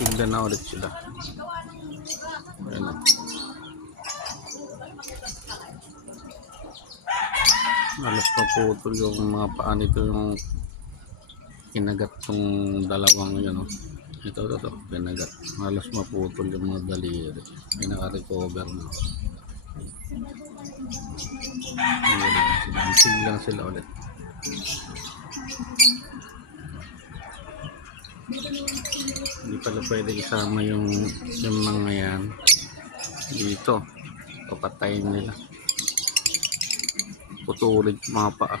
Tignan na ulit sila. Ayan na. Halos maputol yung mga paa nito, yung kinagat tong dalawang yun. Ito, kinagat. Halos maputol yung mga daliri. May naka-recover na. Tignan sila ulit. Hindi pala pwede isama yung mga yan dito, papatayin nila, putulin mga paa.